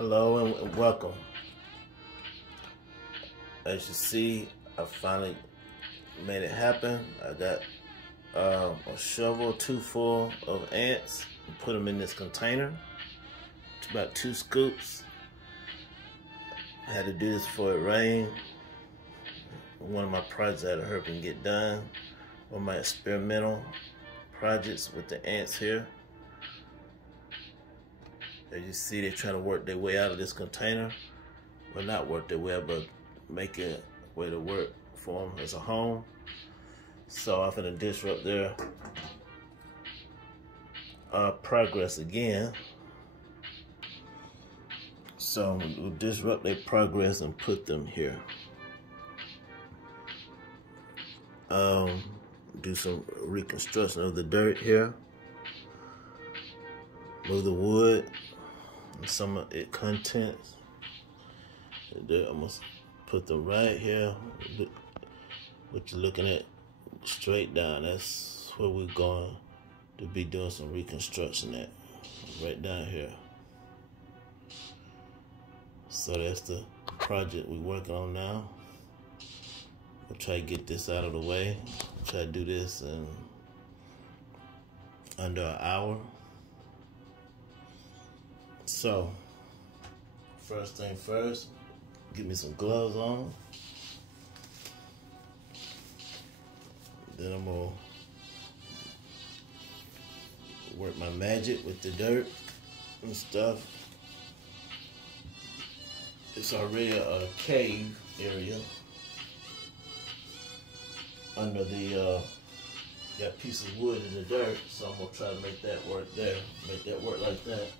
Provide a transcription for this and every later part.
Hello and welcome. As you see, I finally made it happen. I got a shovel, 2 full of ants, and put them in this container. It's about 2 scoops. I had to do this before it rained. One of my projects I had to hurry and get done. One of my experimental projects with the ants here. As you see, they're trying to work their way out of this container. Well, not work their way out, but make a way to work for them as a home. So I'm gonna disrupt their progress again. So we'll disrupt their progress and put them here. Do some reconstruction of the dirt here. Move the wood and some of its contents. I'm gonna put them right here. What you're looking at straight down, that's where we're going to be doing some reconstruction at. Right down here. So that's the project we're working on now. We'll try to get this out of the way. Try to do this in under an hour. So, first thing first, get me some gloves on. Then I'm gonna work my magic with the dirt and stuff. It's already a cave area under the that piece of wood in the dirt, so I'm gonna try to make that work there. Make that work like that.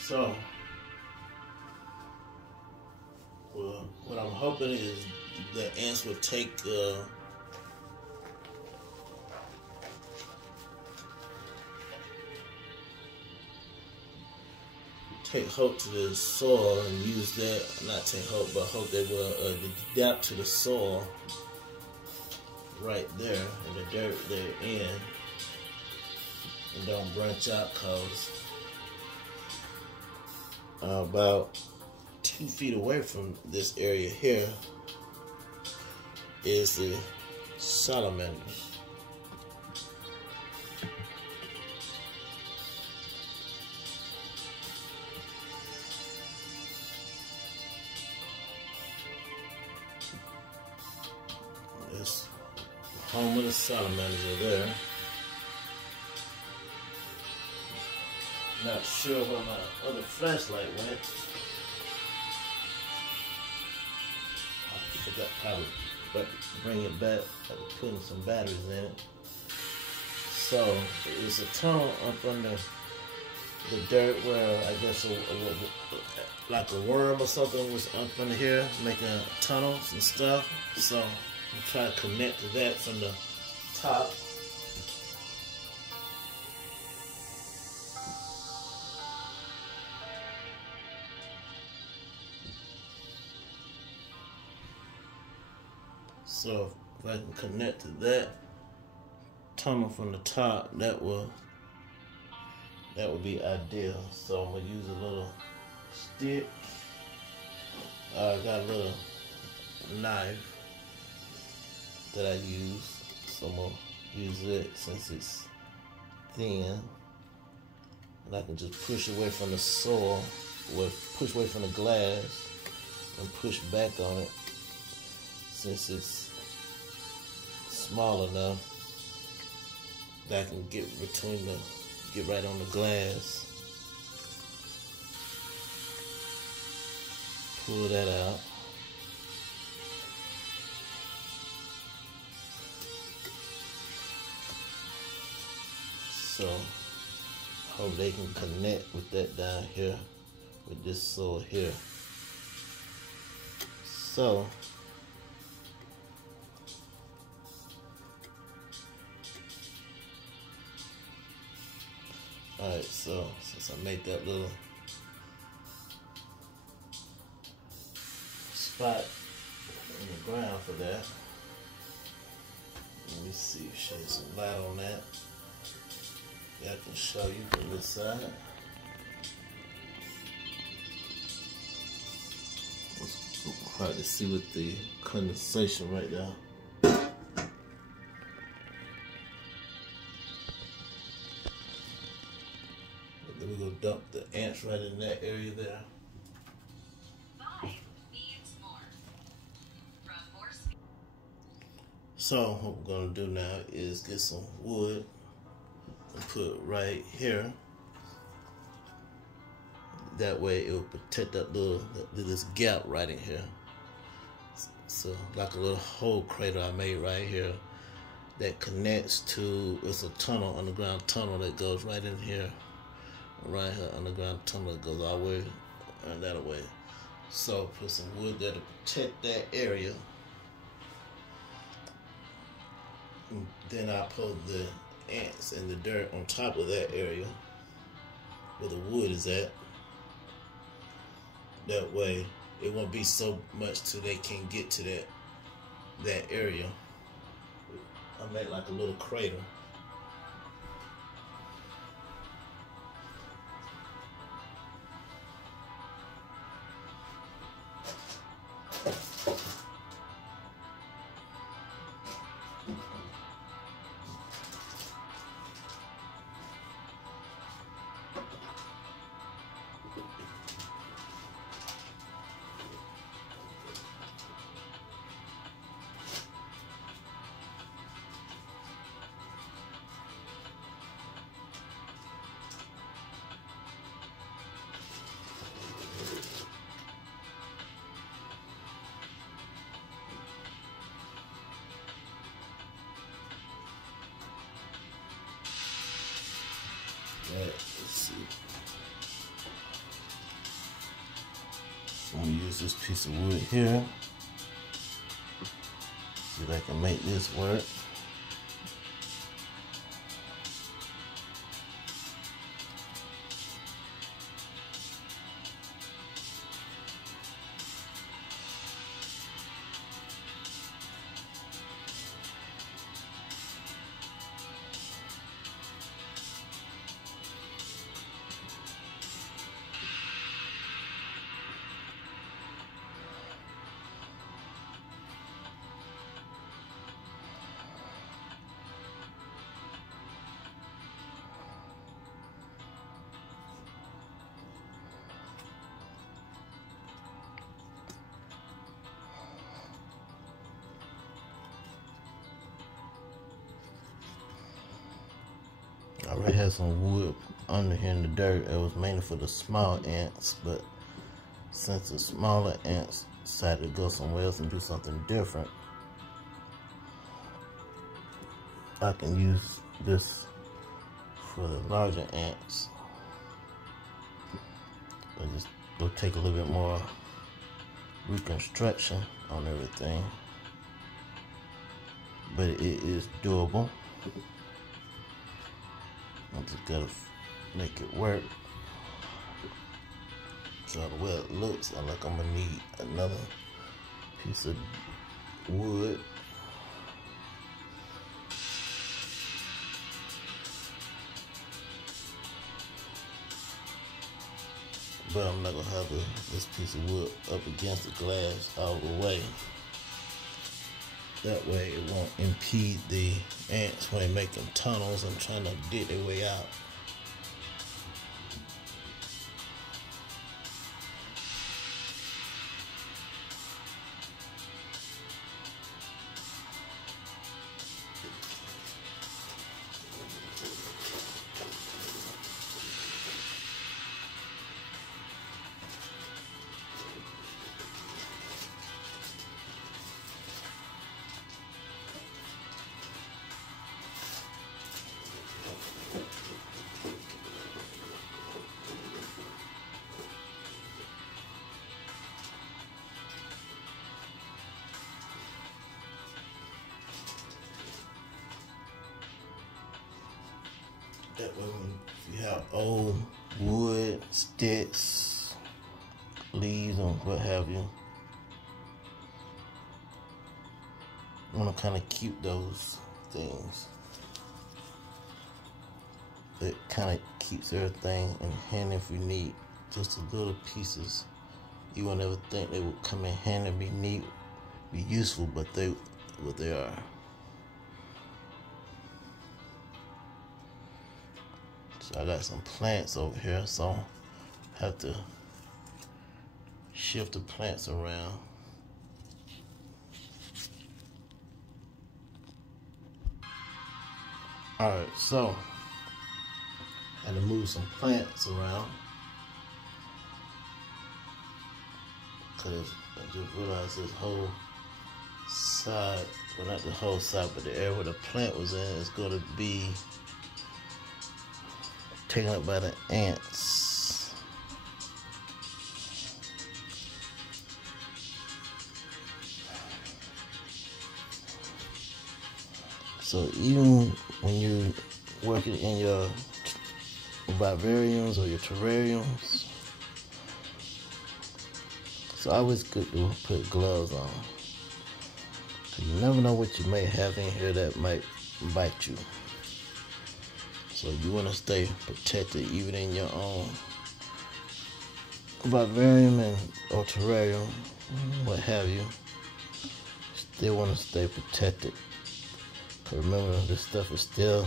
So, well, what I'm hoping is the ants will take hold to the soil and use that, not take hold, but hope they will adapt to the soil right there in the dirt they're in and don't branch out, cause about 2 feet away from this area here is the salamanders. This home of the salamanders are there. Not sure where my other flashlight went. I forgot how to bring it back. I was putting some batteries in it. So it's a tunnel up under the dirt where I guess like a worm or something was up under here making tunnels and stuff. So I'm trying to connect to that from the top. So if I can connect to that tunnel from the top, that would be ideal. So I'm gonna use a little stick. I got a little knife that I use, so I'm gonna use it since it's thin, and I can just push away from the soil, push away from the glass, and push back on it since it's small enough that I can get right on the glass. Pull that out. So hope they can connect with that down here, with this soil here. So alright, so since I made that little spot in the ground for that, let me see, shed some light on that. Yeah, I can show you from this side. It's hard to see with the condensation right now. Then we're gonna dump the ants right in that area there. So what we're gonna do now is get some wood and put right here. That way it will protect that this gap right in here. So like a little hole crater I made right here that connects to, it's a tunnel, underground tunnel that goes right in here. Right here, underground tunnel that goes all the way and that way. So put some wood there to protect that area. And then I put the ants and the dirt on top of that area where the wood is at. That way it won't be so much till they can get to that area. I made like a little crater. Let's see. I'm gonna use this piece of wood here. See if I can make this work. I already had some wood under here in the dirt. It was mainly for the small ants, but since the smaller ants decided to go somewhere else and do something different, I can use this for the larger ants. I just go take a little bit more reconstruction on everything, but it is doable. I just gotta make it work. So the way it looks, I'm like, I'm gonna need another piece of wood. But I'm not gonna have this piece of wood up against the glass all the way. That way it won't impede the ants when they're making tunnels and trying to dig their way out. That way, if you have old wood, sticks, leaves, or what have you, you want to kind of keep those things. It kind of keeps everything in hand if you need just a little pieces. You won't ever think they would come in handy, be neat, be useful, but they are. So I got some plants over here, so I have to shift the plants around. Alright, so I had to move some plants around because I just realized this whole side, well, not the whole side, but the area where the plant was in is going to be taken up by the ants. So even when you're working in your vivariums or your terrariums, it's always good to put gloves on. Cause you never know what you may have in here that might bite you. So you want to stay protected even in your own vivarium or terrarium, what have you. Still want to stay protected. Cause remember, this stuff is still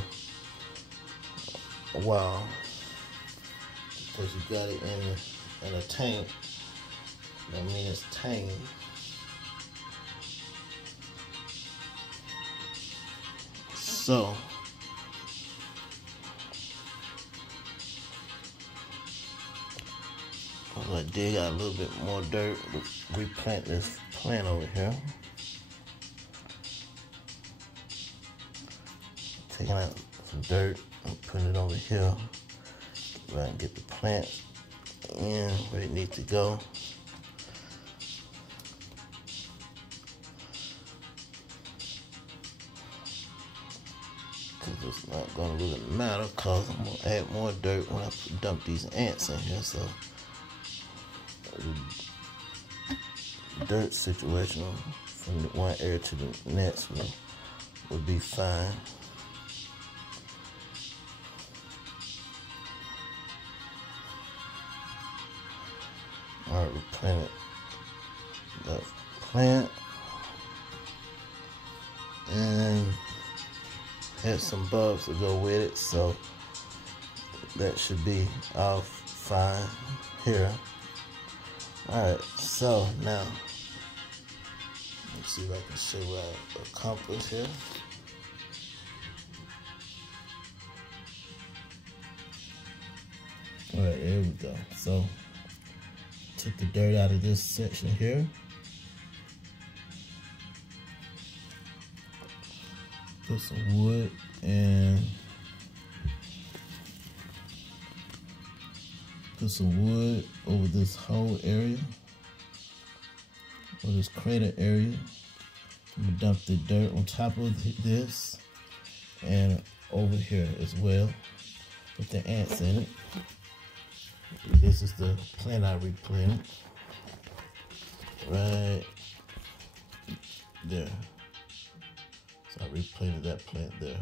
wild. Because you got it in a tank, that means it's tame. So I'm gonna dig out a little bit more dirt to replant this plant over here. Taking out some dirt and putting it over here. Right, and get the plant in where it needs to go. Because it's not going to really matter, because I'm going to add more dirt when I dump these ants in here. So the dirt situation from one area to the next would be fine. Alright, we planted the plant and had some bulbs to go with it, so that should be all fine here. Alright, so now let's see if I can show what I accomplished here. Alright, there we go. So took the dirt out of this section here. Put some wood and put some wood over this whole area, or this crater area. I'm gonna dump the dirt on top of this and over here as well with the ants in it. This is the plant I replanted right there. So I replanted that plant there.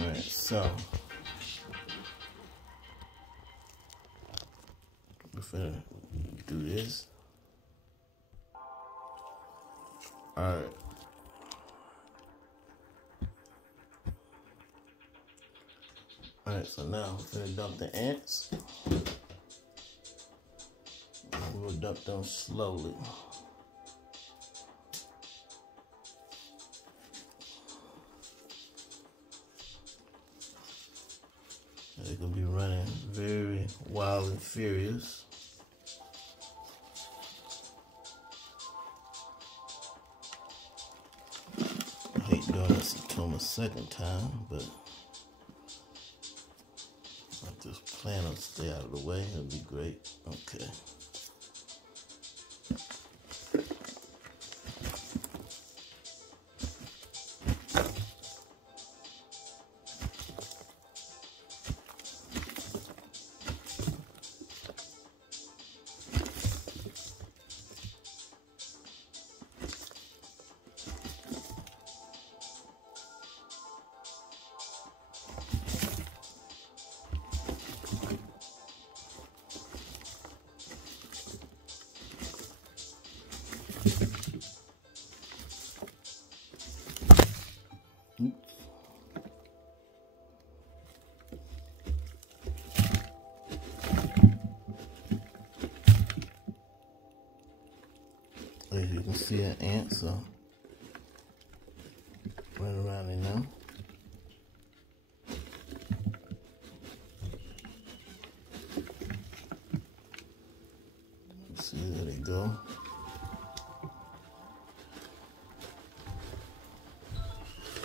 Alright, so we're finna do this. Alright. Alright, so now we're gonna dump the ants. We'll dump them slowly. They're gonna be running very wild and furious. I hate doing this to them a second time, but let this plant will stay out of the way. It'll be great. Okay. As you can see, an ant, so run around in there. See, there they go.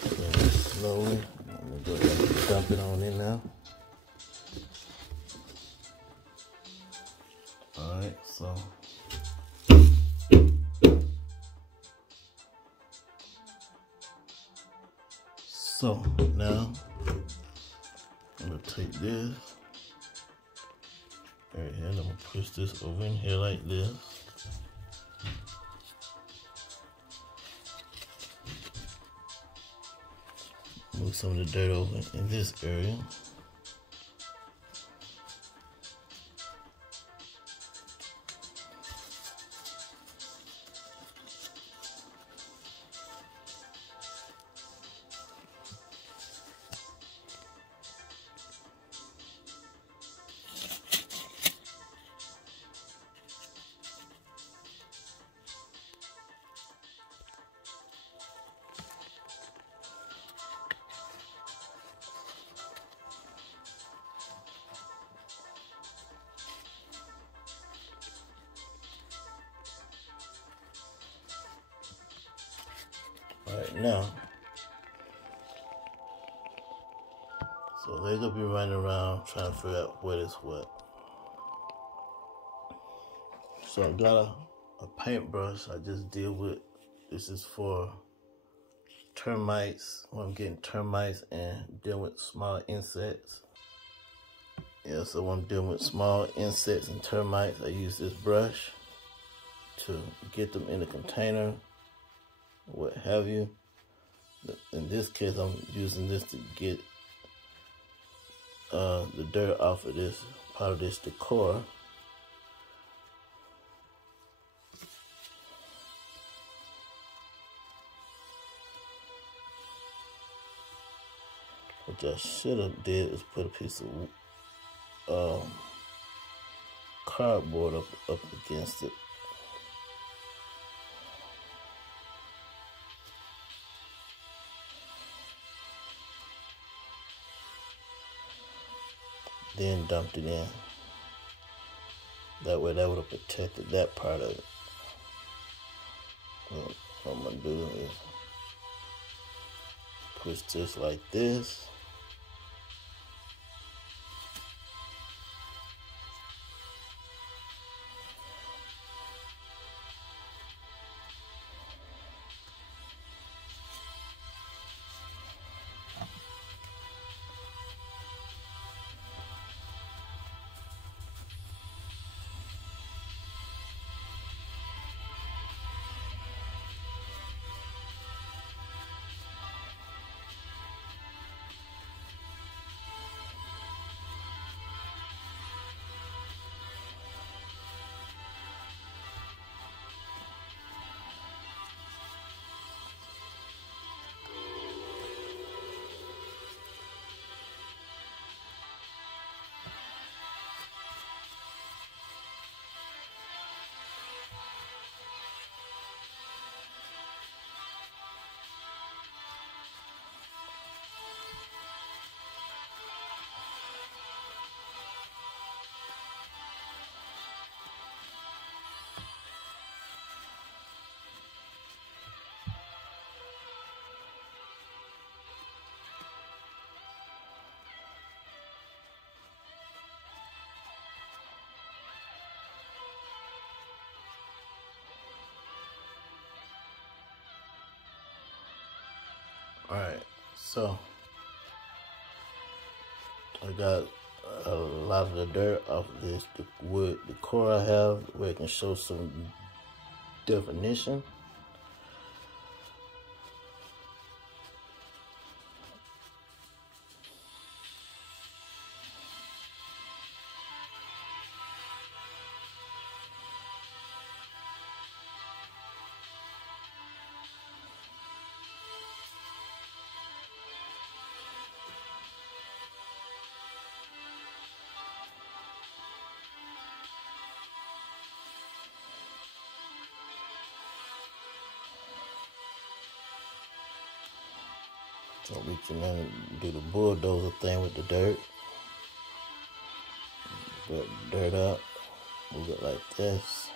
So slowly, I'm gonna go ahead and dump it on in now. Alright, so now I'm gonna take this right here and I'm gonna push this over in here like this. Move some of the dirt over in this area. Right now, so they're gonna be running around trying to figure out what is what. So I got a paintbrush I just deal with. This is for termites, when I'm getting termites and dealing with small insects. Yeah, so when I'm dealing with small insects and termites, I use this brush to get them in a container, what have you. In this case, I'm using this to get the dirt off of this part of this decor. What I should have did is put a piece of cardboard up against it. Then dumped it in. That way that would have protected that part of it. Well, what I'm gonna do is push this like this. Alright, so I got a lot of the dirt off of this wood decor I have where it can show some definition. So we can then do the bulldozer thing with the dirt. Put the dirt up, move it like this.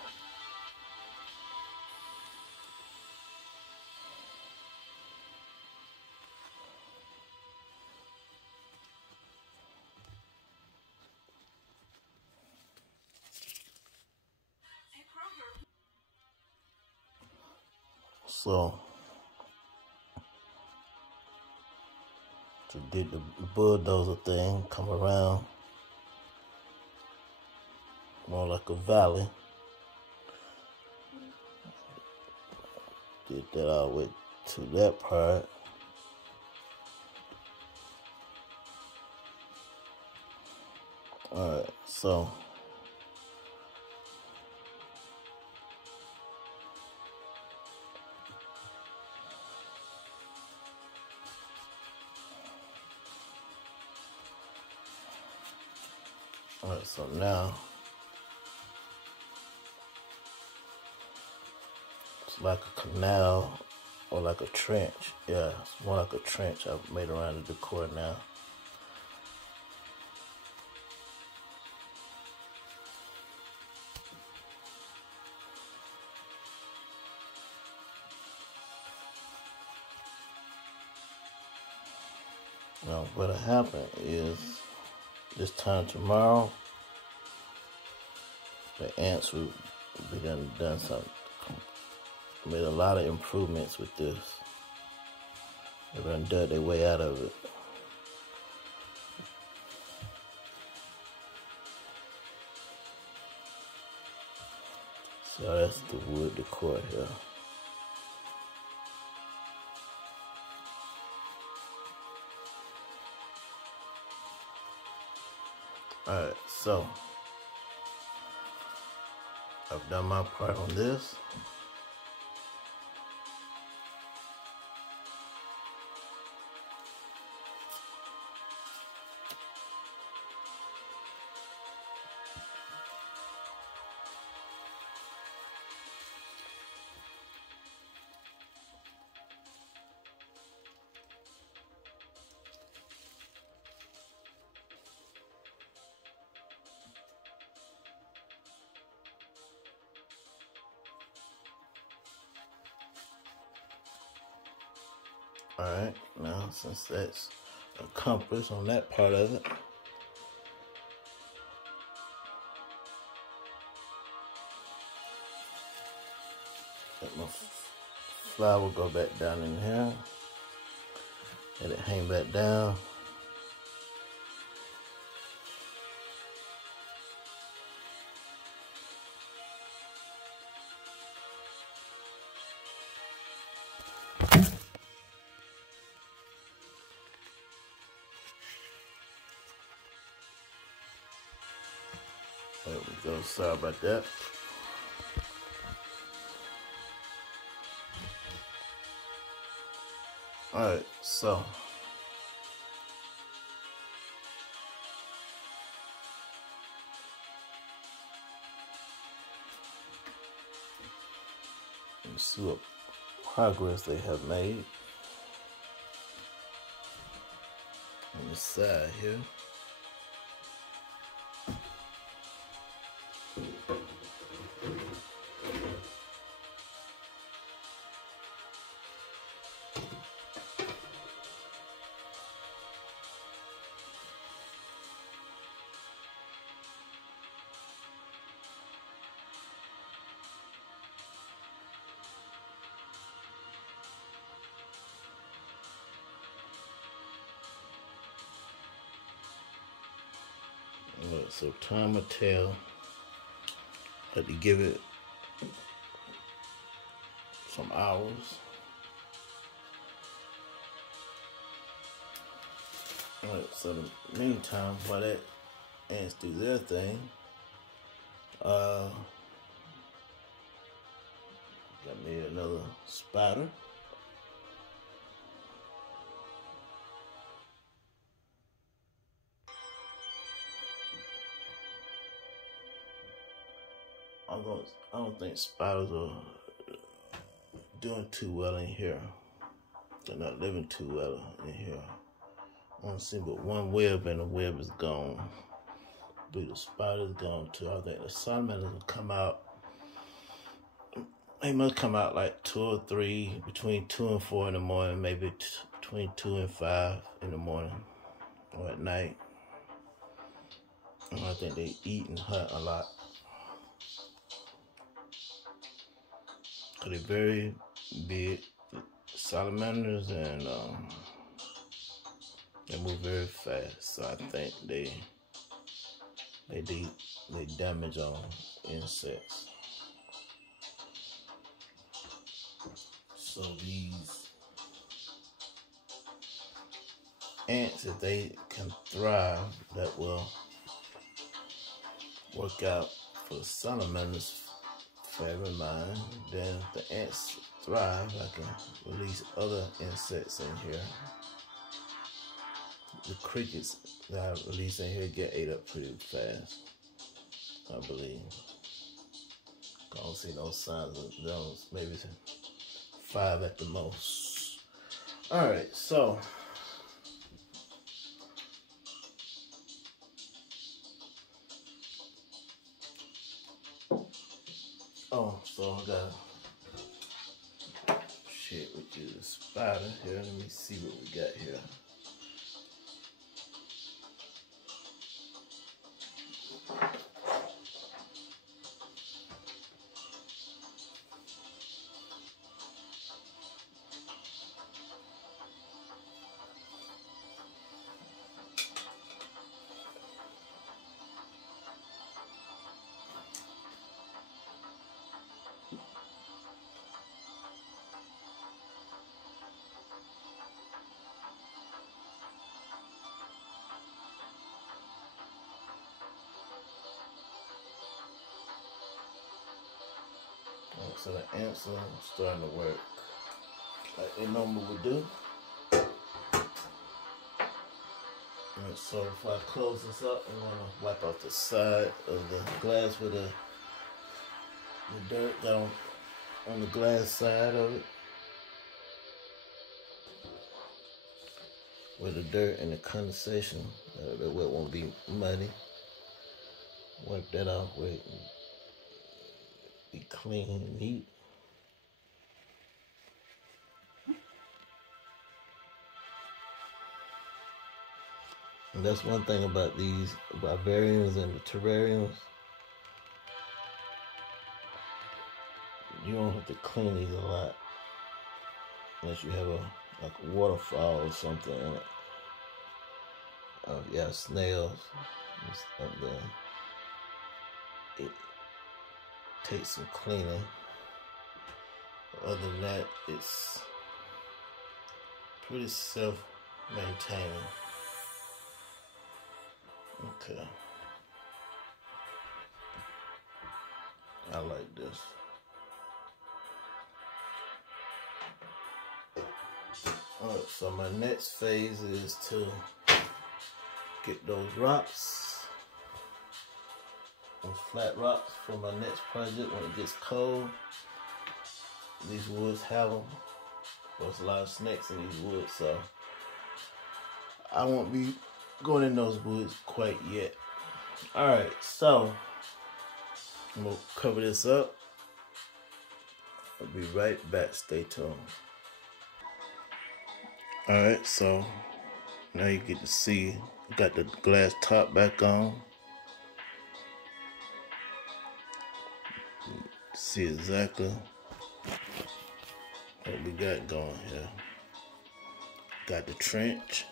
So to do the bulldozer thing, come around more like a valley. Did that all the way to that part. Alright, so now it's like a canal or like a trench. Yeah, it's more like a trench I've made around the decor now. Now what'll happen is this time tomorrow the ants will be done something. Made a lot of improvements with this. They done dug their way out of it. So that's the wood decor here. Alright, so I've done my part on this. Alright, now since that's accomplished on that part of it, let my flower go back down in here. Let it hang back down. There we go, sorry about that. Alright, so let's see what progress they have made on the side here. So time will tell. Had to give it some hours. Alright, so in the meantime, while that ants do their thing, got me another spider. I don't think spiders are doing too well in here. They're not living too well in here. I don't see but one web, and the web is gone. But the spider's gone too. I think the salamanders will come out. They must come out like 2 or 3, between 2 and 4 in the morning, maybe between 2 and 5 in the morning or at night. And I think they eat and hunt a lot. They're very big salamanders, and they move very fast. So I think they damage on insects. So these ants, if they can thrive, that will work out for the salamanders' favorite mind. Then if the ants thrive, I can release other insects in here. The crickets that I release in here get ate up pretty fast, I believe. I don't see no signs of those, maybe 5 at the most. All right, so so I gotta share with you the spider here. Let me see what we got here. So the ants are starting to work like they normally would do. Alright, so if I close this up, I'm gonna wipe off the side of the glass with the dirt down on the glass side of it, with the dirt and the condensation. The wet won't be muddy. Wipe that off where it can be clean and neat. And that's one thing about these vivariums and the terrariums. You don't have to clean these a lot unless you have like a waterfall or something. Yeah, snails and stuff there. It takes some cleaning. Other than that, it's pretty self-maintaining. Okay. I like this. Alright, so my next phase is to get those rocks, those flat rocks for my next project when it gets cold. These woods have them. There's a lot of snakes in these woods, so I won't be going in those woods quite yet. Alright, so I'm going to cover this up. I'll be right back. Stay tuned. Alright, so now you get to see, got the glass top back on. See exactly what we got going here. Got the trench.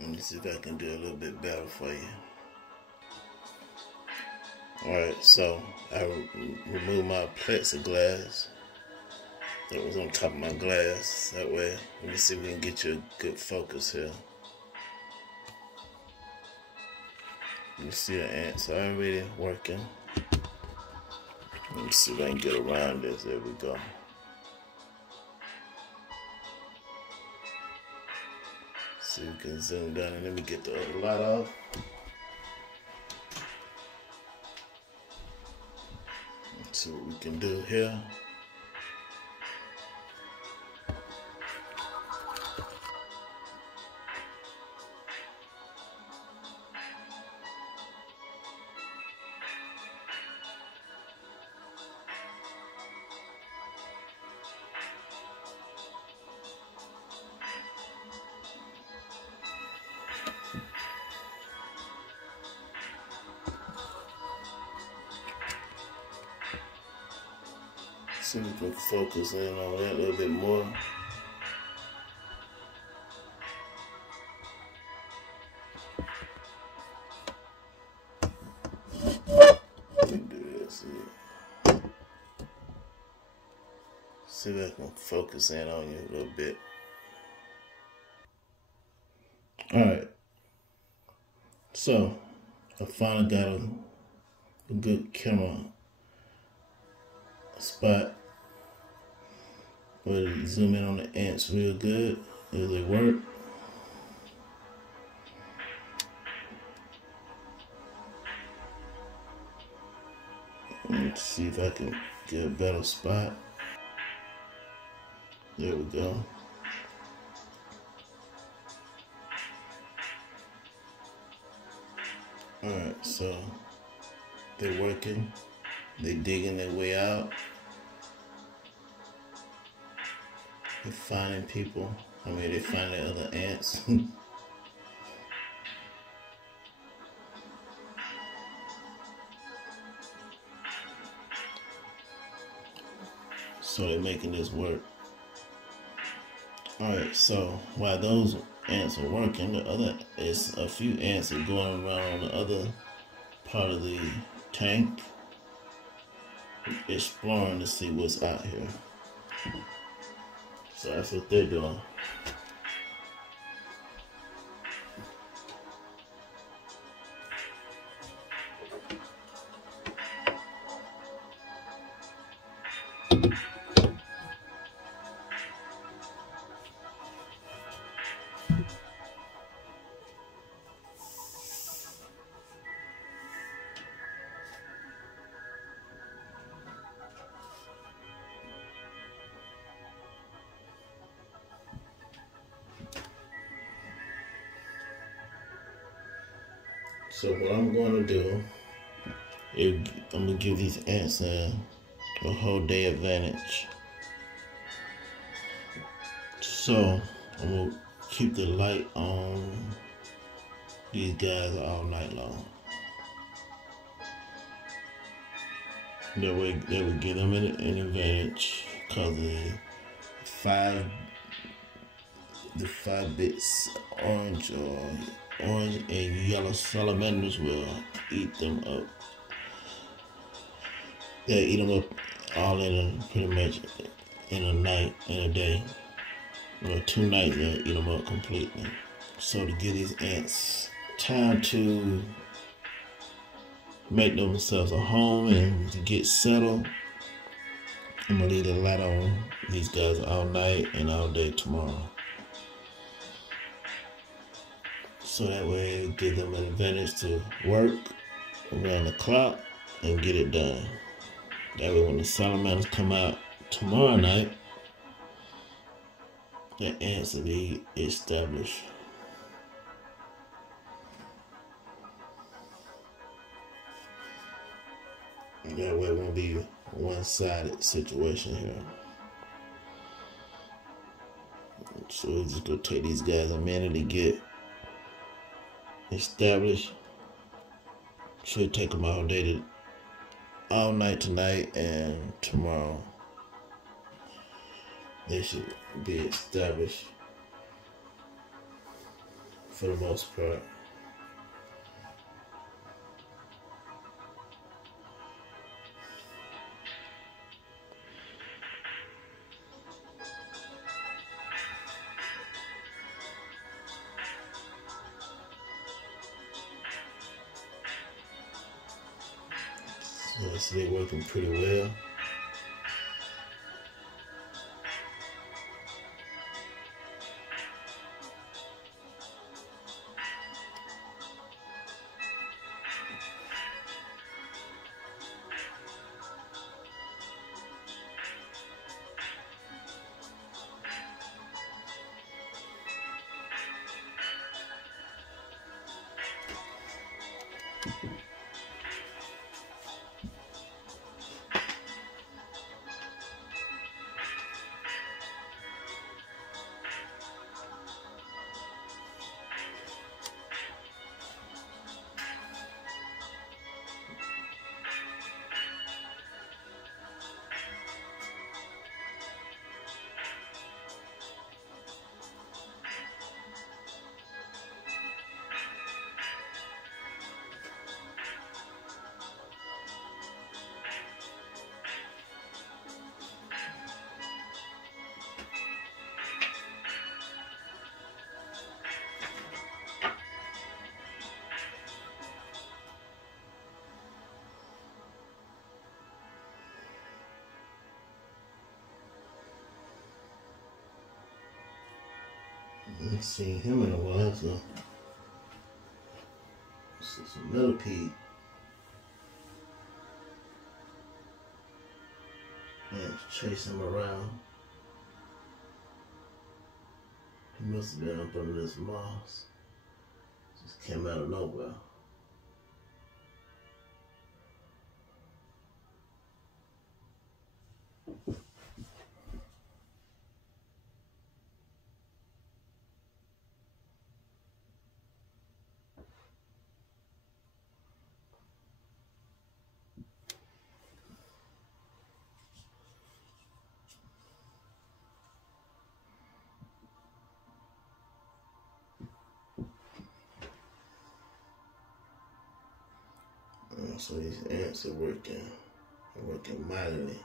Let me see if I can do a little bit better for you. Alright, so I removed my plexiglass that was on top of my glass. That way, let me see if we can get you a good focus here. You see the ants already working. Let me see if I can get around this. There we go. See if we can zoom down and let me get the other light off. Let's see what we can do here. See if we can focus in on that a little bit more. Let me do this. See if I can focus in on you a little bit. Alright. So, I finally got a good camera spot where to zoom in on the ants real good. Does it work? Let's see if I can get a better spot. There we go. Alright, so they're working. They're digging their way out. They're finding people. They're finding other ants. So they're making this work. Alright, so while those ants are working, it's a few ants are going around on the other part of the tank, exploring to see what's out here. So that's what they're doing. So what I'm going to do is I'm going to give these ants a whole day advantage. So I'm going to keep the light on these guys all night long. That way they would give them an advantage because the five bits orange and yellow salamanders will eat them up. They'll eat them up all pretty much in a night, in a day. Or 2 nights, they'll eat them up completely. So to give these ants time to make themselves a home and to get settled, I'm gonna leave the light on these guys all night and all day tomorrow. So that way it'll give them an advantage to work around the clock and get it done. That way when the salamanders come out tomorrow night, the ants will be established. That way it won't be a one-sided situation here. So we're just gonna take these guys a minute to get established. Should take them all night tonight and tomorrow. They should be established for the most part. So they're working pretty well. I haven't seen him in a while, so this is another pig. Man, chasing him around. He must have been up under this moss. Just came out of nowhere. So these ants are working mightily.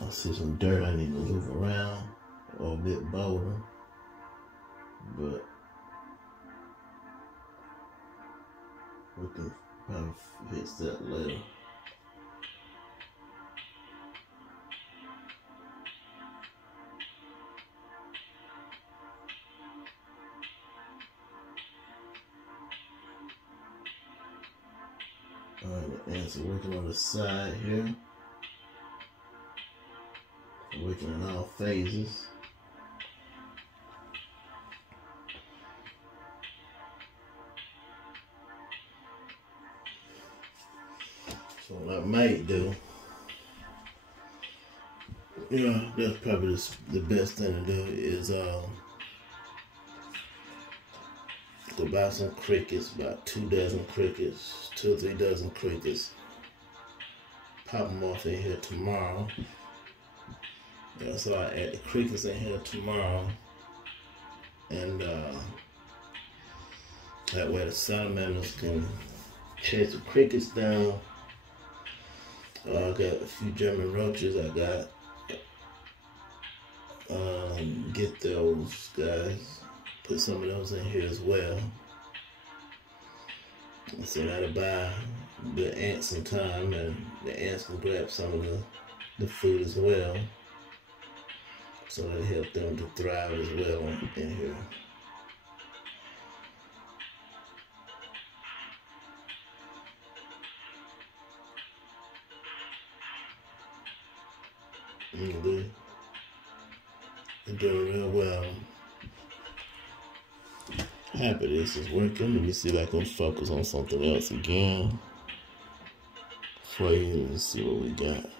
I see some dirt I need to move around or a bit bolder, but we can probably fix that later. Alright, the ants are working on the side here. Working in all phases. So what I might do, that's probably the best thing to do is to buy some crickets, about 2 dozen crickets, 2 or 3 dozen crickets. Pop them off in here tomorrow. Yeah, so I add the crickets in here tomorrow, and that way the salamanders can chase the crickets down. I got a few German roaches. I got get those guys. Put some of those in here as well. So that'll buy the ants some time, and the ants can grab some of the food as well. So it'll help them to thrive as well in here. They're doing real well. Happy this is working. Let me see if I can focus on something else again for you and see what we got.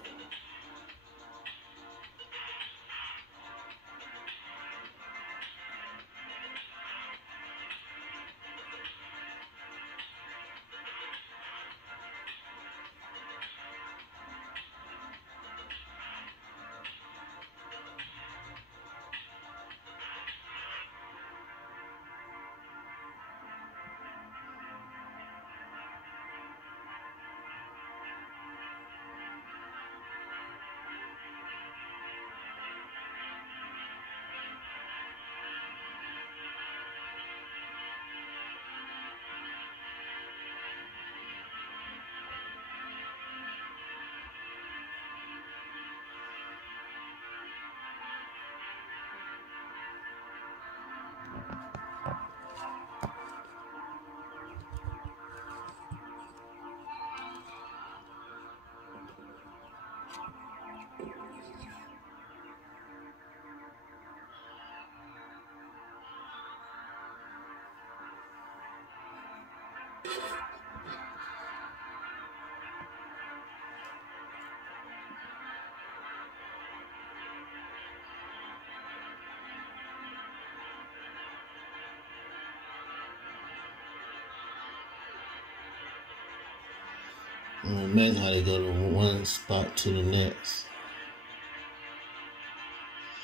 Imagine how they go from one spot to the next.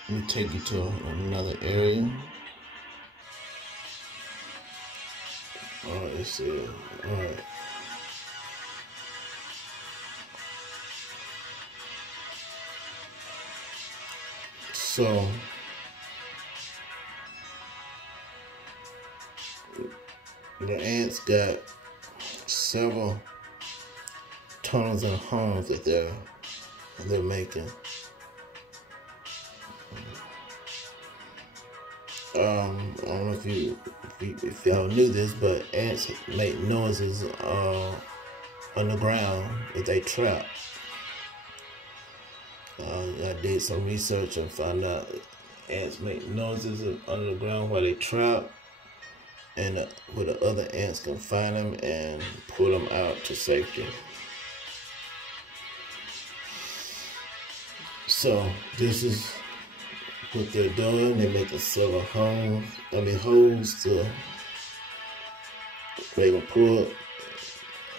Let me take you to another area. Alright, let's see. Alright. So the ants got several tunnels and homes that they're making. I don't know if y'all knew this, but ants make noises underground if they trap. I did some research and found out ants make noises underground while they trap, and where the other ants can find them and pull them out to safety. So this is what they're doing. They're making several holes to where they can pull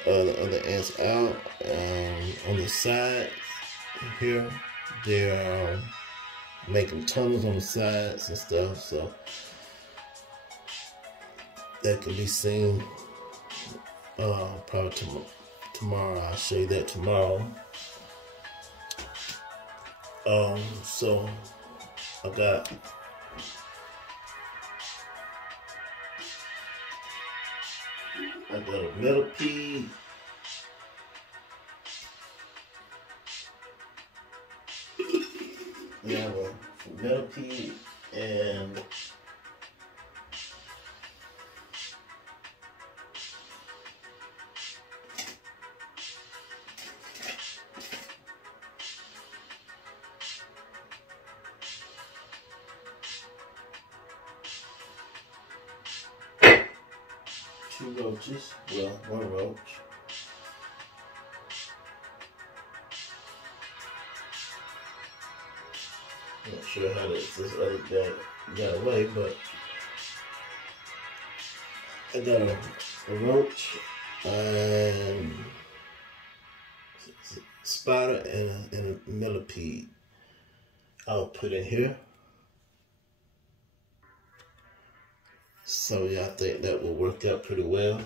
the other ants out. On the sides here, they're making tunnels on the sides and stuff, so that can be seen probably tomorrow. I'll show you that tomorrow. So I got a millipede. We have a millipede and two roaches. Well, one roach. I'm not sure how this other guy got away, but I got a roach and spider and a millipede. I'll put in here. So yeah, I think that will work out pretty well.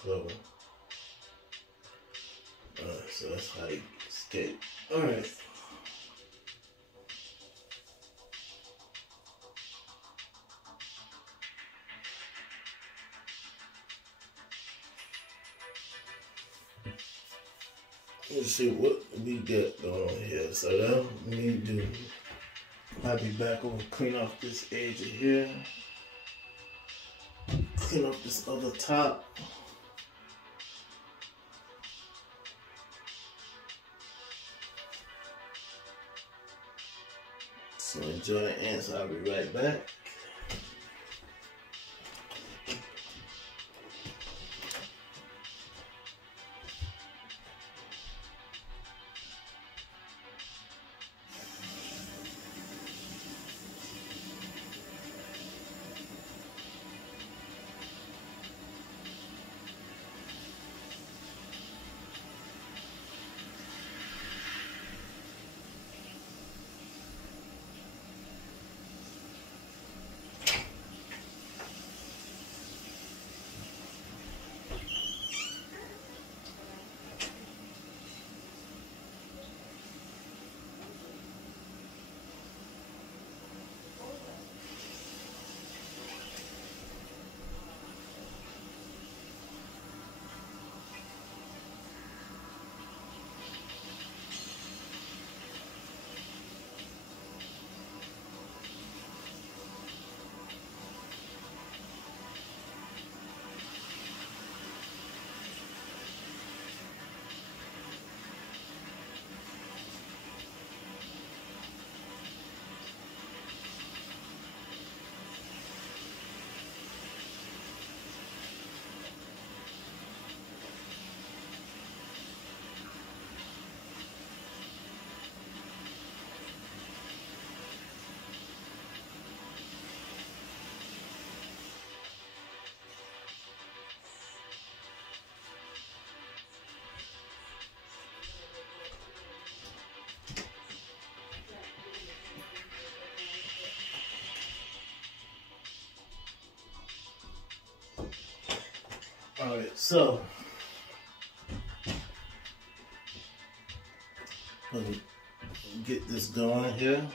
Clever. Alright, so that's how you escape. Alright. Let's see what we got going on here. So that we need to do. I'll be back over, clean off this edge of here. Clean up this other top. So enjoy the ants. I'll be right back. Alright, so let me get this going here.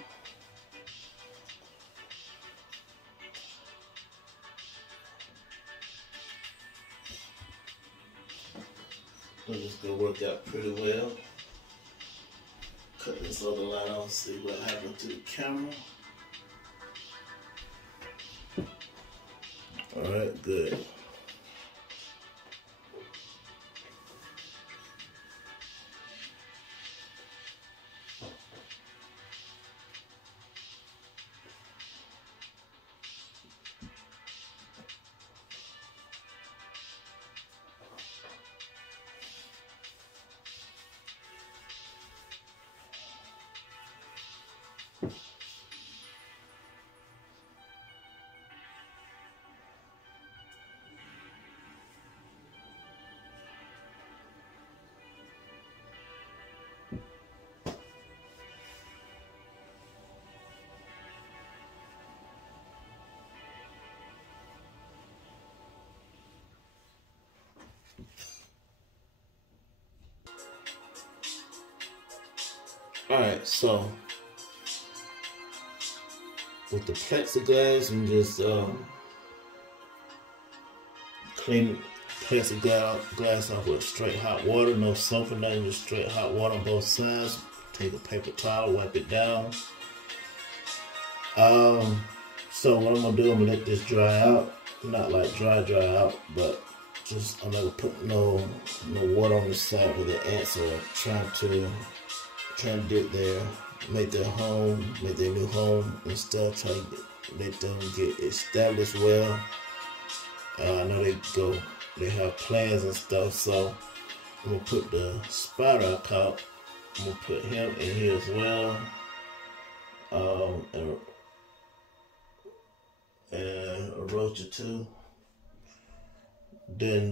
It's gonna work out pretty well. Cut this other line off, see what happened to the camera. Alright, good. Alright, so with the plexiglass, you just clean plexiglass off with straight hot water, no soap or nothing, just straight hot water on both sides. Take a paper towel, wipe it down. So what I'm gonna do, I'm gonna let this dry out. Not like dry out, but just I'm not gonna put no water on the side where the ants are trying to dip there, make their home, make their new home and stuff, try to let them get established well. I know they have plans and stuff, so I'm gonna put the spider I caught, I'm gonna put him in here as well. And a roach or two. Then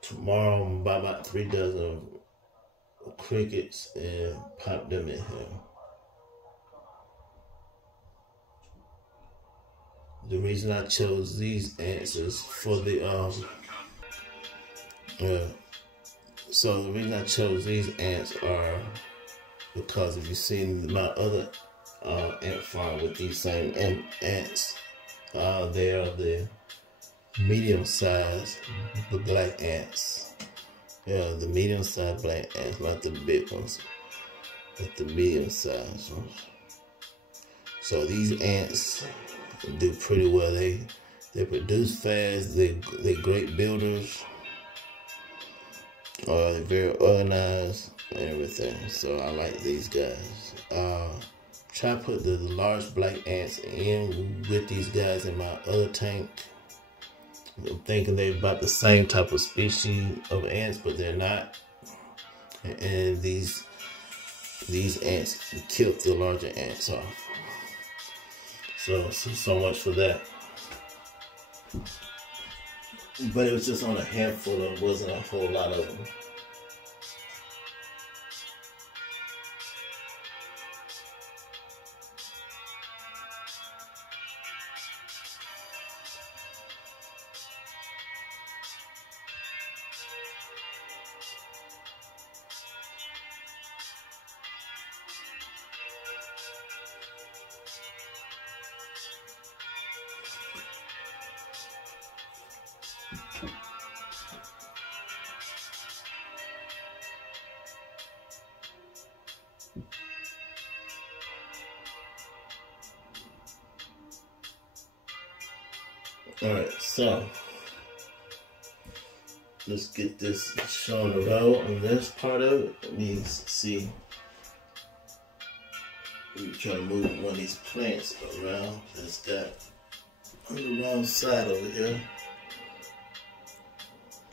tomorrow I'm gonna buy about 3 dozen crickets and pop them in here. The reason I chose these ants is for the so the reason I chose these ants are because if you've seen my other ant farm with these same ants, they are the medium size, the black ants. Yeah, the medium-sized black ants, not the big ones, but the medium-sized ones. So these ants do pretty well. They produce fast. They're great builders. They're very organized and everything. So I like these guys. Try to put the large black ants in with these guys in my other tank. I'm thinking they're about the same type of species of ants, but they're not. And these ants killed the larger ants off. So much for that. But it was just on a handful. It wasn't a whole lot of them. Alright, so let's get this shown the road on this part of it. It means, see, we're trying to move one of these plants around that's got on the wrong side over here.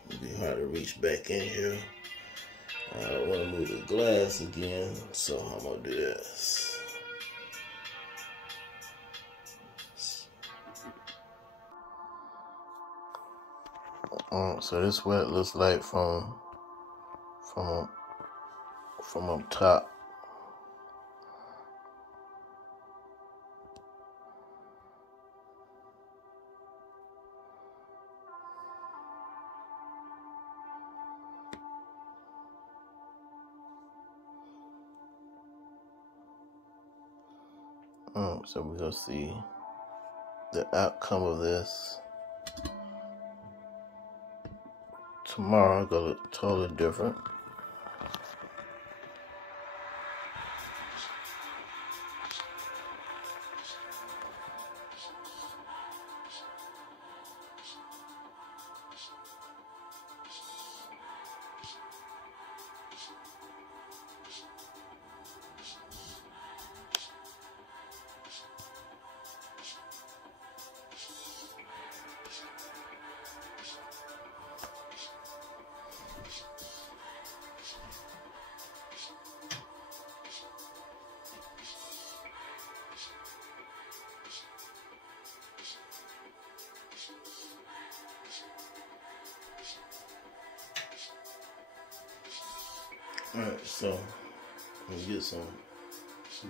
It'll be hard to reach back in here. I don't want to move the glass again, so I'm going to do this. So this is what it looks like from up top. So we're gonna see the outcome of this tomorrow. Gonna look totally different. Alright, so I'm gonna get some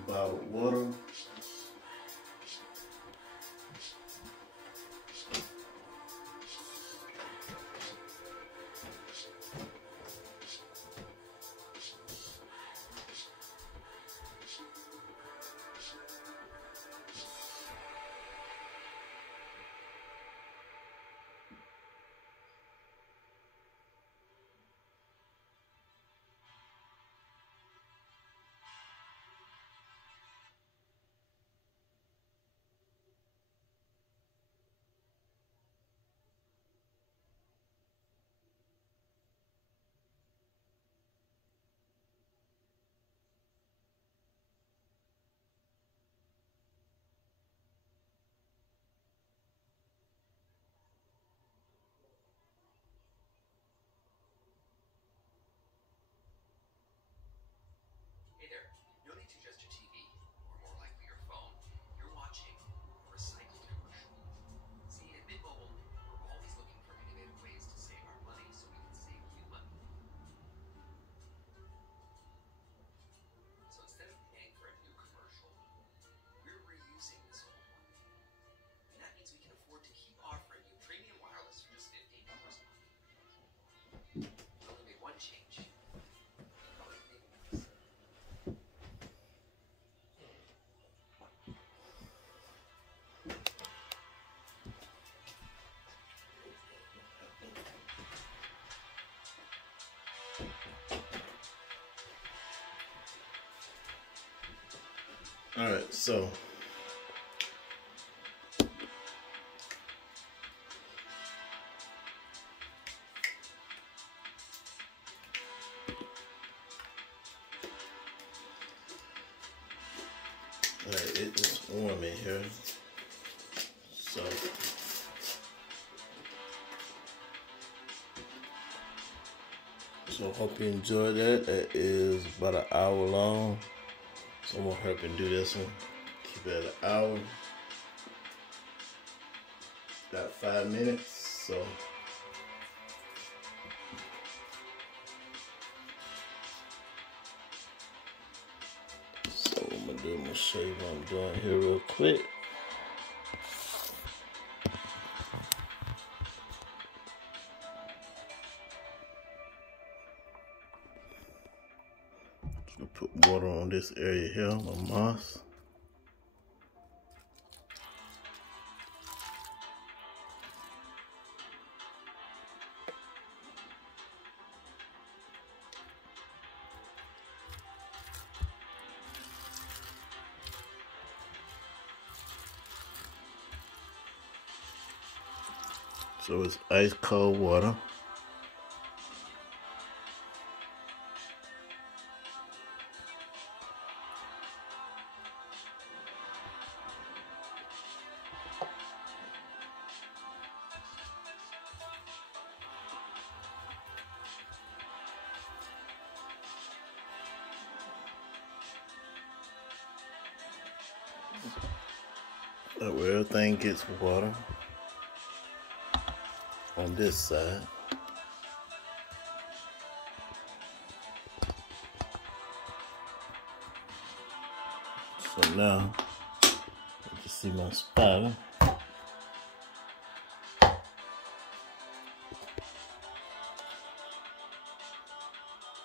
bottled water. Alright, so it is warm in here. So hope you enjoyed that. That is about an hour long. So I'm gonna help him do this one. Keep it at an hour. Got 5 minutes, so I'm gonna show you what I'm doing here real quick. Just put water on this area here, my moss. So it's ice cold water. That way everything gets water on this side. So now, you can see my spider.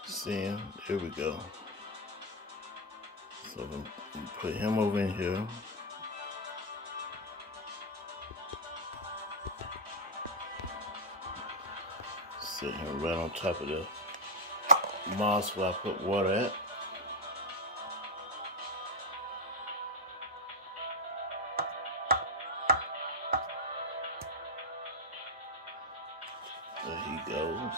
See him? There we go. So I'm Put him over in here. Sit him right on top of the moss where I put water at. There he goes.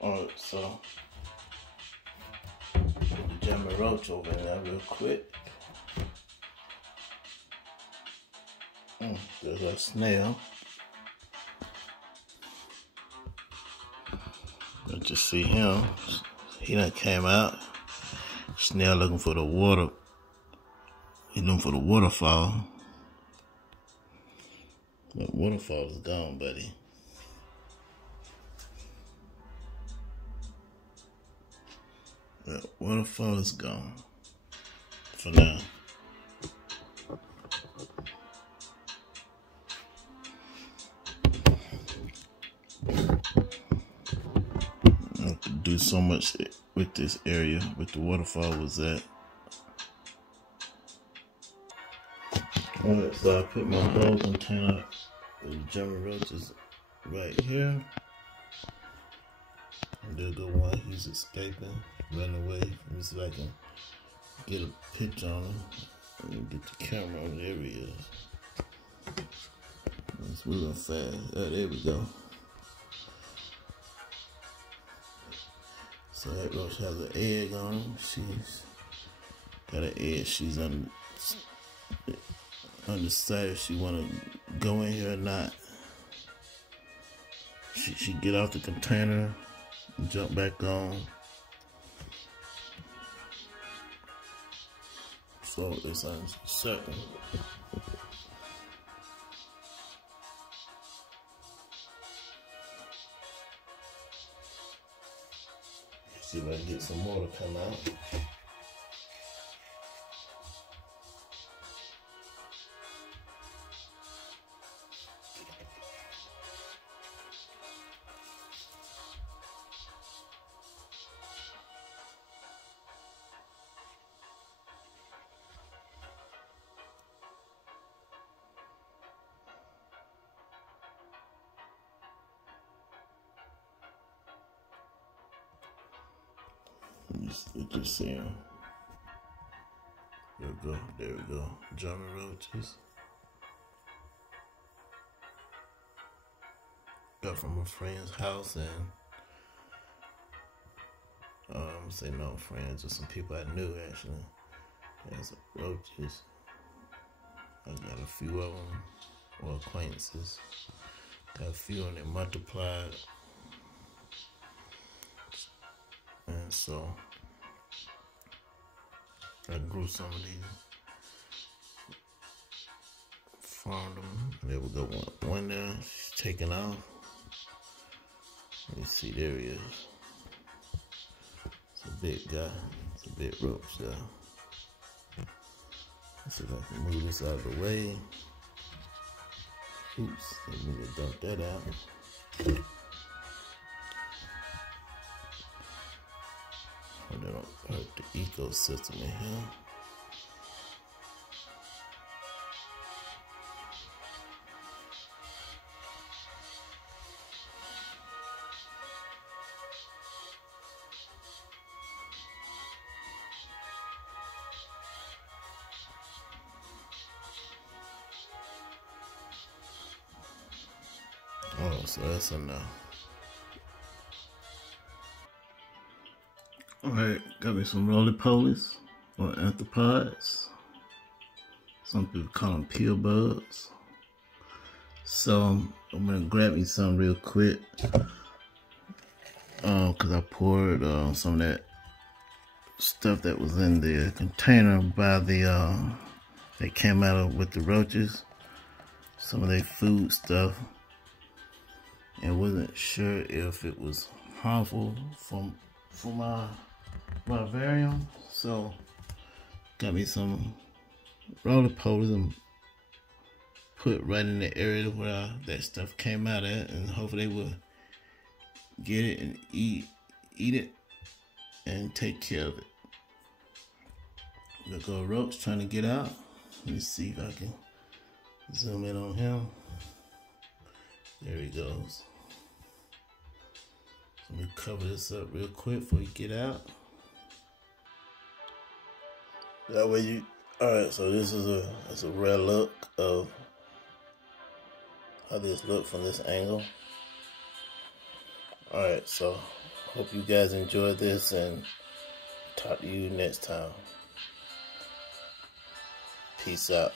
Alright, so put the German roach over in there real quick. There's a snail. I just see him. He done came out. Snail looking for the water. He looking for the waterfall. That waterfall is gone, buddy. That waterfall is gone. For now. I could do so much with this area, with the waterfall was at. Alright, so I put my whole container with the German roaches right here. And there's the one, he's escaping, running away. Let me see if I can get a picture on him. And get the camera on, there he is. It's moving fast. Oh, there we go. So that roach has an egg on him. She's got an egg. She's undecided if she want to go in here or not. She get off the container and jump back on. So it's uncertain. See if I can get some more to come out. You just see him. There we go. There we go. German roaches. Got from a friend's house, and I'm say no friends, just some people I knew actually. There's roaches. I got a few of them, or acquaintances. Got a few, and they multiplied. And so I grew some of these, farmed them. There we go, one there, she's taking off. Let me see, there he is. It's a big guy, it's a big roach there. Let's see if I can move this out of the way. Oops, let me dump that out. They don't hurt the ecosystem in here. Oh, so that's enough. Alright, got me some roly-polies or arthropods. Some people call them pill bugs. So I'm gonna grab me some real quick. Cause I poured some of that stuff that was in the container by the that came out of with the roaches. Some of their food stuff. And wasn't sure if it was harmful for my Vivarium, so got me some roly-polies and put right in the area where that stuff came out at, and hopefully they will get it and eat it and take care of it. Look, go roach trying to get out. Let me see if I can zoom in on him. There he goes. So let me cover this up real quick before you get out. That way you, alright, so this is a rare look of how this look from this angle. Alright, so hope you guys enjoyed this, and talk to you next time. Peace out.